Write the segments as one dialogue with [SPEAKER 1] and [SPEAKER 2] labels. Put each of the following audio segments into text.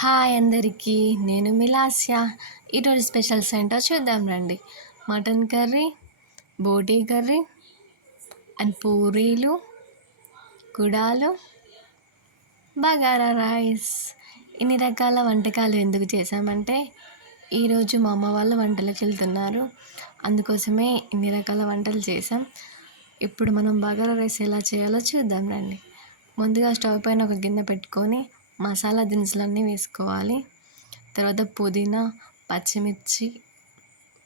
[SPEAKER 1] Hi అందరికీ నేను మిలాస్యా ఈరోజు స్పెషల్ ఏంటో చూద్దాం రండి. Mutton curry boti curry and పూరీలు కుడాలు బగారా రైస్. ఇన్ని రకాల వంటకాలు ఎందుకు చేసామంటే ఈరోజు మా అమ్మ వాళ్ళు వంటలకు వెళ్తున్నారు. అందుకోసమే ఇన్ని రకాల వంటలు చేసాం ఇప్పుడు మనం బగారా రైస్ ఎలా చేయాలో చూద్దాం రండి. ముందుగా స్టవ్ పైన ఒక గిన్నె పెట్టుకొని మసాలా దినుసులన్నీ వేసుకోవాలి. తర్వాత పుదీనా పచ్చిమిర్చి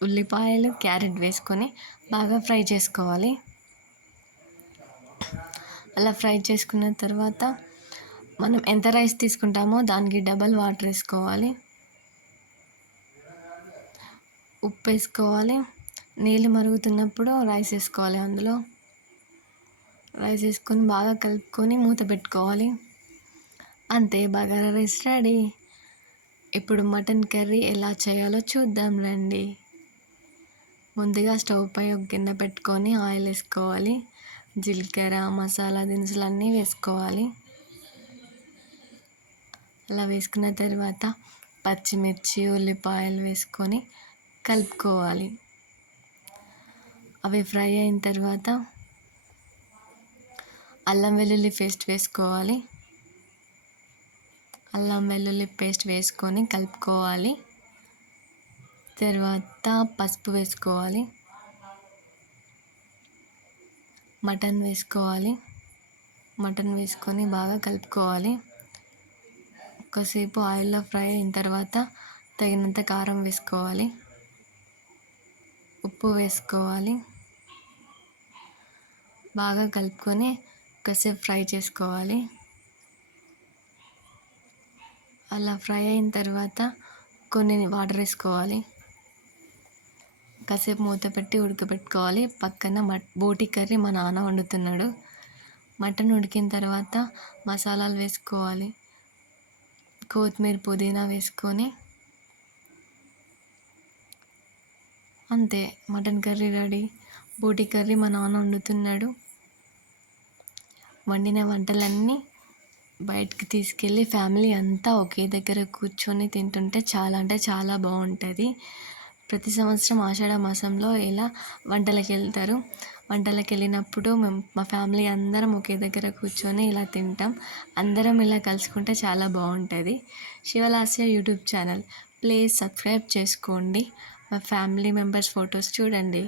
[SPEAKER 1] ఉల్లిపాయలు క్యారెట్ వేసుకొని బాగా ఫ్రై చేసుకోవాలి. అలా ఫ్రై చేసుకున్న తర్వాత మనం ఎంత రైస్ తీసుకుంటామో దానికి డబల్ వాటర్ వేసుకోవాలి. ఉప్పు వేసుకోవాలి. నీళ్ళు మరుగుతున్నప్పుడు రైస్ వేసుకోవాలి అందులో. రైస్ వేసుకొని బాగా కలుపుకొని మూత పెట్టుకోవాలి. అంతే బగారా రైస్ రెడీ. ఇప్పుడు మటన్ కర్రీ ఎలా చేయాలో చూద్దాం రండి. ముందుగా స్టవ్ పై ఒక గిన్నె పెట్టుకొని ఆయిల్ వేసుకోవాలి. జీలకర్ర మసాలా దినుసులు అన్నీ వేసుకోవాలి. అలా వేసుకున్న తర్వాత పచ్చిమిర్చి ఉల్లిపాయలు వేసుకొని కలుపుకోవాలి. అవి ఫ్రై అయిన తర్వాత అల్లం వెల్లుల్లి పేస్ట్ వేసుకోవాలి. అల్లం వెల్లుల్లి పేస్ట్ వేసుకొని కలుపుకోవాలి. తర్వాత పసుపు వేసుకోవాలి. మటన్ వేసుకోవాలి. మటన్ వేసుకొని బాగా కలుపుకోవాలి. ఒకసేపు ఆయిల్లో ఫ్రై అయిన తర్వాత తగినంత కారం వేసుకోవాలి. ఉప్పు వేసుకోవాలి. బాగా కలుపుకొని ఒకసేపు ఫ్రై చేసుకోవాలి. అలా ఫ్రై అయిన తర్వాత కొన్ని వాటర్ వేసుకోవాలి. కాసేపు మూత పెట్టి ఉడకబెట్టుకోవాలి. పక్కన మట్ బోటి కర్రీ మా నాన్న వండుతున్నాడు. మటన్ ఉడికిన తర్వాత మసాలాలు వేసుకోవాలి. కొత్తిమీర పుదీనా వేసుకొని అంతే mutton curry ready. Boti curry మా నాన్న వండుతున్నాడు. వండిన వంటలన్నీ బయటికి తీసుకెళ్ళి ఫ్యామిలీ అంతా ఒకే దగ్గర కూర్చొని తింటుంటే చాలా అంటే చాలా బాగుంటుంది. ప్రతి సంవత్సరం ఆషాఢ మాసంలో ఇలా వంటలకు వెళ్తారు వంటలకు వెళ్ళినప్పుడు మేము మా ఫ్యామిలీ అందరం ఒకే దగ్గర కూర్చొని ఇలా తింటాం. అందరం ఇలా కలుసుకుంటే చాలా బాగుంటుంది. Sivalasya YouTube channel. Please subscribe చేసుకోండి. మా ఫ్యామిలీ మెంబర్స్ ఫొటోస్ చూడండి.